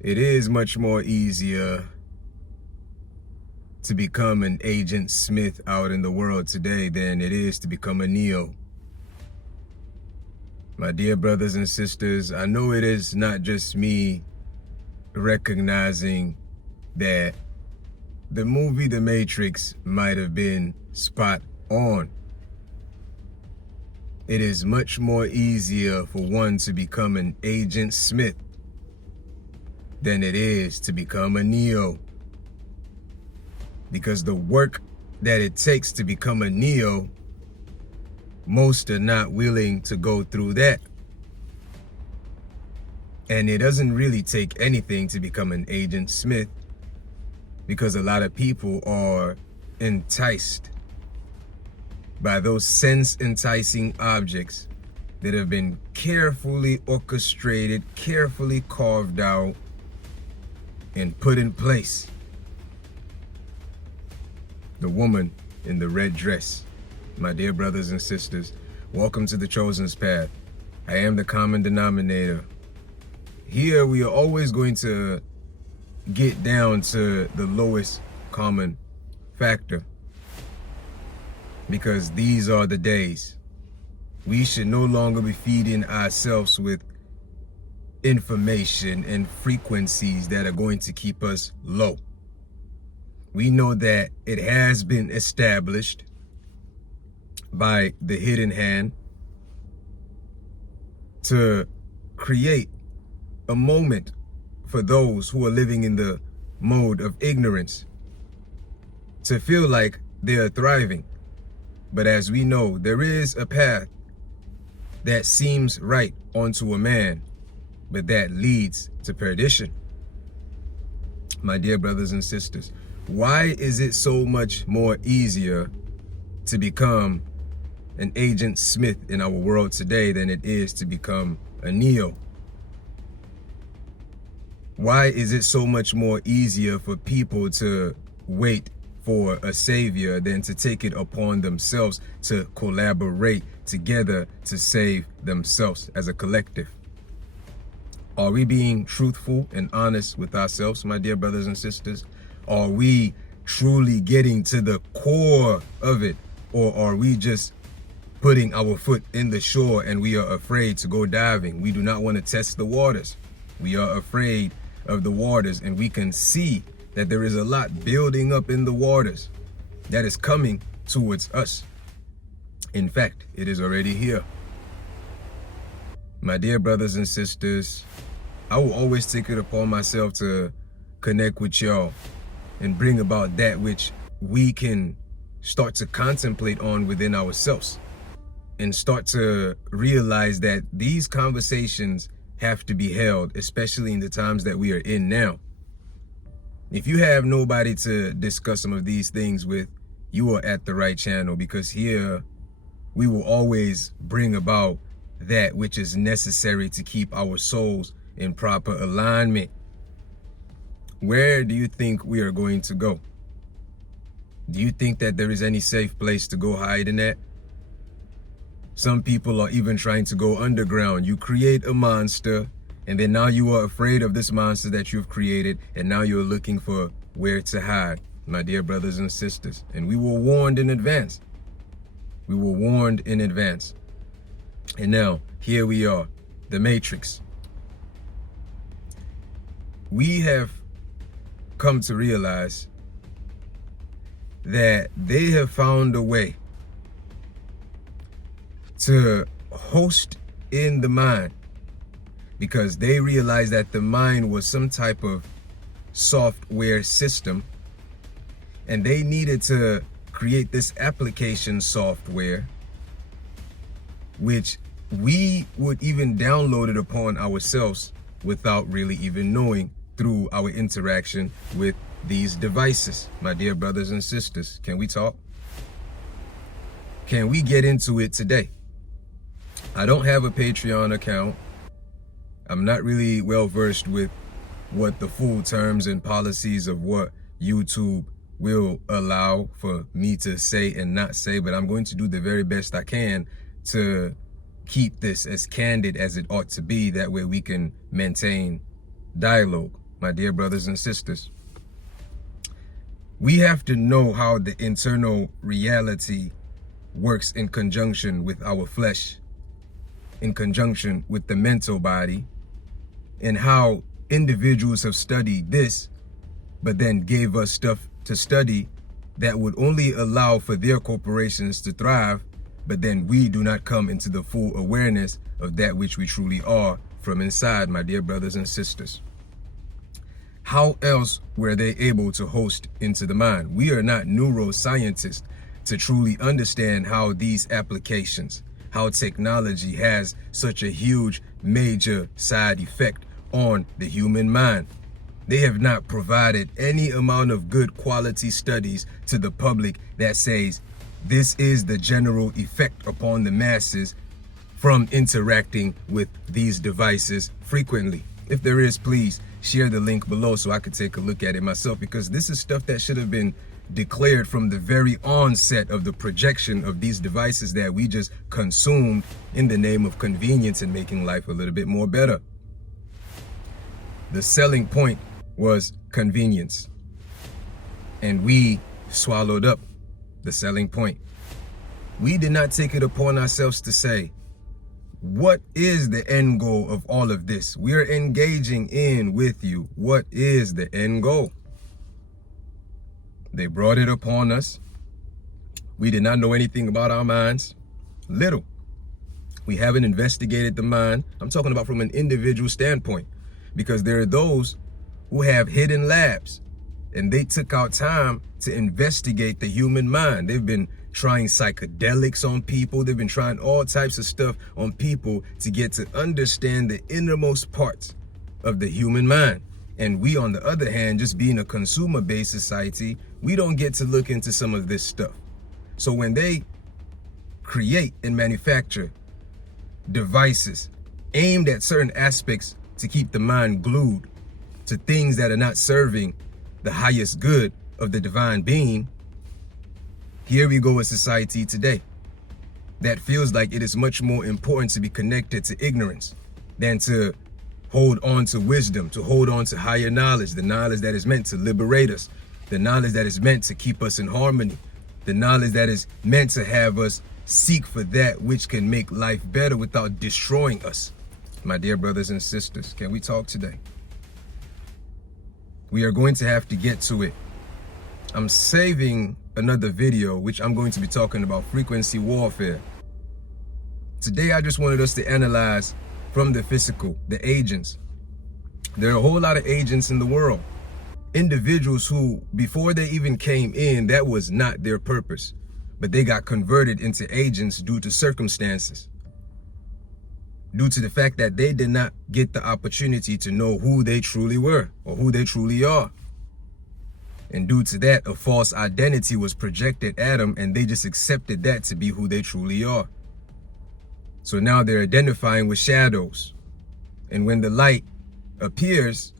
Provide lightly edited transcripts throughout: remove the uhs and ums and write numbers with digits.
It is much more easier to become an Agent Smith out in the world today than it is to become a Neo. My dear brothers and sisters, I know it is not just me recognizing that the movie The Matrix might have been spot on. It is much more easier for one to become an Agent Smith than it is to become a Neo. Because the work that it takes to become a Neo, most are not willing to go through that. And it doesn't really take anything to become an Agent Smith, because a lot of people are enticed by those sense-enticing objects that have been carefully orchestrated, carefully carved out, and put in place. The woman in the red dress. My dear brothers and sisters, welcome to the Chosen's Path. I am the common denominator. Here we are always going to get down to the lowest common factor, because these are the days. We should no longer be feeding ourselves with information and frequencies that are going to keep us low. We know that it has been established by the hidden hand to create a moment for those who are living in the mode of ignorance to feel like they are thriving. But as we know, there is a path that seems right unto a man, but that leads to perdition. My dear brothers and sisters, why is it so much more easier to become an Agent Smith in our world today than it is to become a Neo? Why is it so much more easier for people to wait for a savior than to take it upon themselves to collaborate together to save themselves as a collective? Are we being truthful and honest with ourselves, my dear brothers and sisters? Are we truly getting to the core of it? Or are we just putting our foot in the shore and we are afraid to go diving? We do not want to test the waters. We are afraid of the waters, and we can see that there is a lot building up in the waters that is coming towards us. In fact, it is already here. My dear brothers and sisters, I will always take it upon myself to connect with y'all and bring about that which we can start to contemplate on within ourselves and start to realize that these conversations have to be held, especially in the times that we are in now. If you have nobody to discuss some of these things with, you are at the right channel, because here we will always bring about that which is necessary to keep our souls in proper alignment. Where do you think we are going to go? Do you think that there is any safe place to go hide in at? Some people are even trying to go underground. You create a monster, and then now you are afraid of this monster that you've created, and now you're looking for where to hide, my dear brothers and sisters. And we were warned in advance. We were warned in advance. And now, here we are, the Matrix. We have come to realize that they have found a way to host in the mind, because they realized that the mind was some type of software system, and they needed to create this application software which we would even download it upon ourselves without really even knowing, through our interaction with these devices. My dear brothers and sisters, can we talk? Can we get into it today? I don't have a Patreon account. I'm not really well versed with what the full terms and policies of what YouTube will allow for me to say and not say, but I'm going to do the very best I can to keep this as candid as it ought to be. That way we can maintain dialogue. my dear brothers and sisters. We have to know how the internal reality works in conjunction with our flesh, in conjunction with the mental body, and how individuals have studied this, but then gave us stuff to study that would only allow for their corporations to thrive, but then we do not come into the full awareness of that which we truly are from inside, my dear brothers and sisters. How else were they able to host into the mind? We are not neuroscientists to truly understand how these applications, how technology has such a huge, major side effect on the human mind. They have not provided any amount of good quality studies to the public that says this is the general effect upon the masses from interacting with these devices frequently. If there is, please share the link below so I could take a look at it myself, because this is stuff that should have been declared from the very onset of the projection of these devices that we just consumed in the name of convenience and making life a little bit more better. The selling point was convenience, and we swallowed up the selling point. We did not take it upon ourselves to say, what is the end goal of all of this? We are engaging in with you. What is the end goal? They brought it upon us. We did not know anything about our minds. Little. We haven't investigated the mind. I'm talking about from an individual standpoint, because there are those who have hidden labs, and they took out time to investigate the human mind. They've been trying psychedelics on people. They've been trying all types of stuff on people to get to understand the innermost parts of the human mind. And we, on the other hand, just being a consumer-based society, we don't get to look into some of this stuff. So when they create and manufacture devices aimed at certain aspects to keep the mind glued to things that are not serving the highest good of the divine being, here we go, a society today that feels like it is much more important to be connected to ignorance than to hold on to wisdom, to hold on to higher knowledge, the knowledge that is meant to liberate us, the knowledge that is meant to keep us in harmony, the knowledge that is meant to have us seek for that which can make life better without destroying us. My dear brothers and sisters, can we talk today? We are going to have to get to it. I'm saving another video, which I'm going to be talking about frequency warfare. Today, I just wanted us to analyze from the physical, the agents. There are a whole lot of agents in the world. Individuals who, before they even came in, that was not their purpose, but they got converted into agents due to circumstances, due to the fact that they did not get the opportunity to know who they truly were or who they truly are. And due to that, a false identity was projected at them, and they just accepted that to be who they truly are. So now they're identifying with shadows. And when the light appears,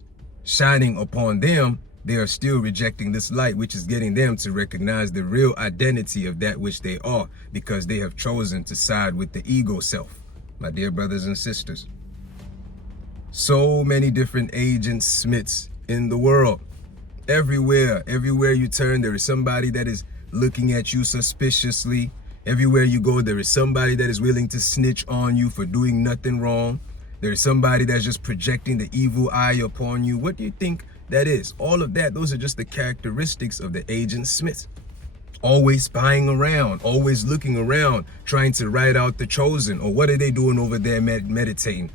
shining upon them, they are still rejecting this light, which is getting them to recognize the real identity of that which they are, because they have chosen to side with the ego self. My dear brothers and sisters, so many different agent Smiths in the world. Everywhere you turn, there is somebody that is looking at you suspiciously. Everywhere you go, there is somebody that is willing to snitch on you for doing nothing wrong. There is somebody that's just projecting the evil eye upon you. What do you think that is? All of that, those are just the characteristics of the agent Smith. Always spying around, always looking around, trying to write out the chosen. Or what are they doing over there meditating?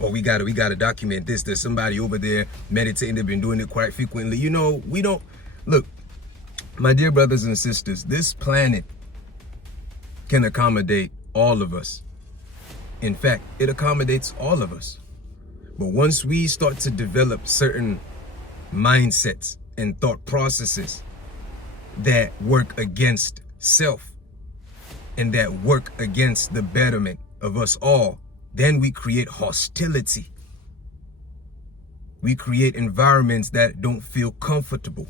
Oh, we gotta document this. There's somebody over there meditating. They've been doing it quite frequently. You know, we don't, look, my dear brothers and sisters, this planet can accommodate all of us. In fact, it accommodates all of us. But once we start to develop certain mindsets and thought processes that work against self and that work against the betterment of us all, then we create hostility. We create environments that don't feel comfortable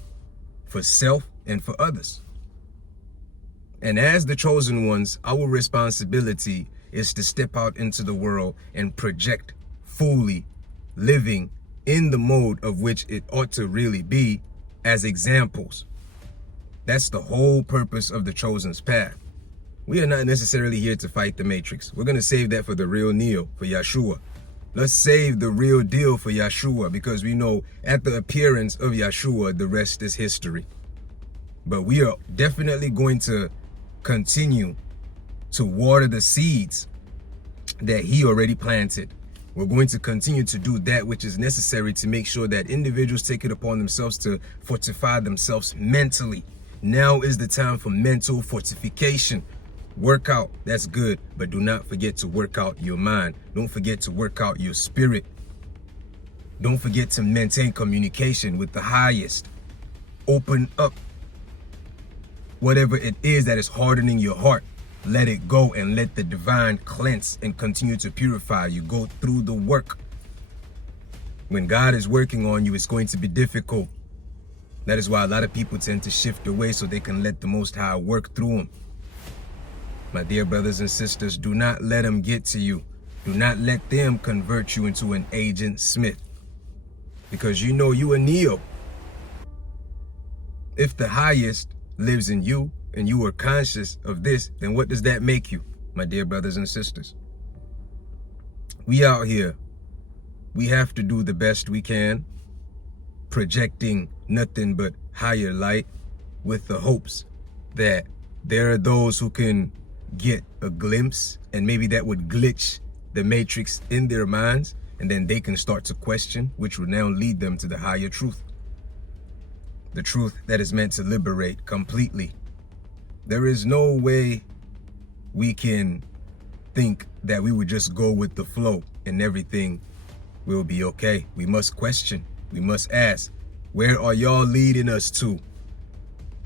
for self and for others. And as the chosen ones, our responsibility is to step out into the world and project fully, living in the mode of which it ought to really be as examples. That's the whole purpose of the Chosen's path. We are not necessarily here to fight the Matrix. We're going to save that for the real Neo, for Yeshua. Let's save the real deal for Yeshua, because we know at the appearance of Yeshua, the rest is history. But we are definitely going to continue to water the seeds that he already planted. We're going to continue to do that which is necessary to make sure that individuals take it upon themselves to fortify themselves mentally. Now is the time for mental fortification. Work out, that's good, but do not forget to work out your mind. Don't forget to work out your spirit. Don't forget to maintain communication with the highest. Open up whatever it is that is hardening your heart. Let it go and let the divine cleanse and continue to purify you. Go through the work. When God is working on you, it's going to be difficult. That is why a lot of people tend to shift away so they can let the Most High work through them. My dear brothers and sisters, do not let them get to you. Do not let them convert you into an Agent Smith, because you know you a Neo. If the highest lives in you and you are conscious of this, then what does that make you, my dear brothers and sisters? We out here. We have to do the best we can, projecting nothing but higher light, with the hopes that there are those who can get a glimpse, and maybe that would glitch the matrix in their minds, and then they can start to question, which will now lead them to the higher truth. The truth that is meant to liberate completely. There is no way we can think that we would just go with the flow and everything will be okay. We must question. We must ask, where are y'all leading us to?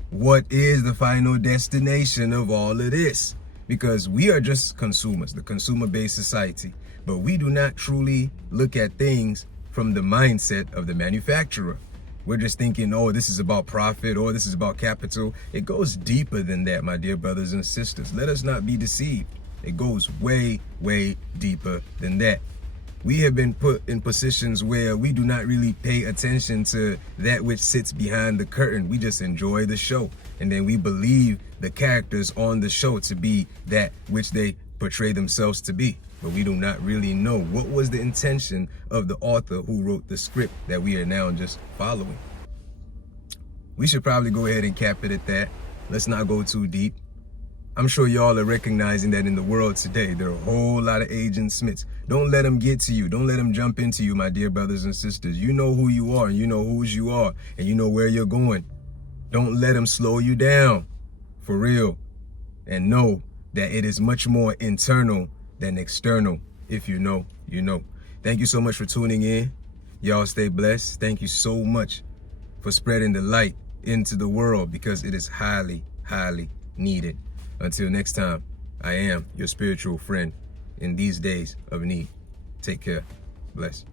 What is the final destination of all of this? Because we are just consumers, the consumer-based society, but we do not truly look at things from the mindset of the manufacturer. We're just thinking, oh, this is about profit, or this is about capital. It goes deeper than that, my dear brothers and sisters. Let us not be deceived. It goes way, way deeper than that. We have been put in positions where we do not really pay attention to that which sits behind the curtain. We just enjoy the show. And then we believe the characters on the show to be that which they portray themselves to be. But we do not really know what was the intention of the author who wrote the script that we are now just following. We should probably go ahead and cap it at that. Let's not go too deep. I'm sure y'all are recognizing that in the world today, there are a whole lot of Agent Smiths. Don't let them get to you. Don't let them jump into you, my dear brothers and sisters. You know who you are, and you know whose you are, and you know where you're going. Don't let them slow you down, for real. And know that it is much more internal than external. If you know, you know. Thank you so much for tuning in. Y'all stay blessed. Thank you so much for spreading the light into the world, because it is highly, highly needed. Until next time, I am your spiritual friend in these days of need. Take care. Bless.